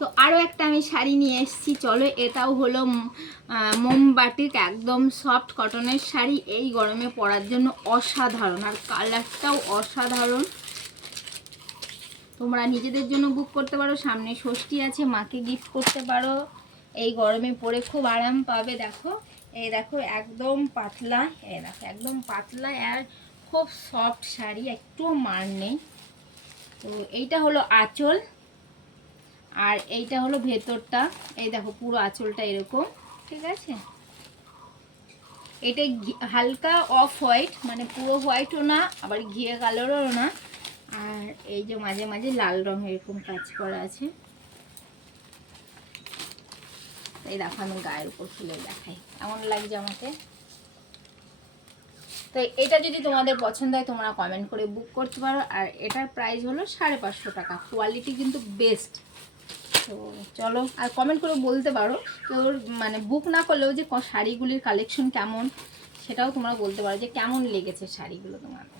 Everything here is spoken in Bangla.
তো আরও একটা আমি শাড়ি নিয়ে এসেছি, চলো। এটাও হলো মোমবাটিক, একদম সফট কটনের শাড়ি, এই গরমে পরার জন্য অসাধারণ, আর কালারটাও অসাধারণ। তোমরা নিজেদের জন্য বুক করতে পারো, সামনে ষষ্ঠী আছে, মাকে গিফট করতে পারো, এই গরমে পরে খুব আরাম পাবে। দেখো, এই দেখো একদম পাতলা, এই দেখো একদম পাতলা আর খুব সফট শাড়ি, একটুও মার নেই। তো এইটা হলো আঁচল, আর এইটা হলো ভেতরটা, এই দেখো পুরো আঁচলটা এরকম, ঠিক আছে। এটা হালকা অফ হোয়াইট, মানে পুরো হোয়াইটও না আবার ঘিয়ে কালারও না, আর এই যে মাঝে মাঝে লাল রঙ এরকম কাজ করা আছে। এই দেখো আমি গায়ের উপর খুলে দেখাই কেমন লাগছে আমাকে। তো এটা যদি তোমাদের পছন্দ হয় তোমরা কমেন্ট করে বুক করতে পারো, আর এটার প্রাইস হলো 550 টাকা, কোয়ালিটি কিন্তু বেস্ট। তো চলো, আর কমেন্ট করে বলতে পারো তোর মানে বুক না করলেও যে শাড়িগুলির কালেকশন কেমন, সেটাও তোমরা বলতে পারো যে কেমন লেগেছে শাড়িগুলো তোমাদের।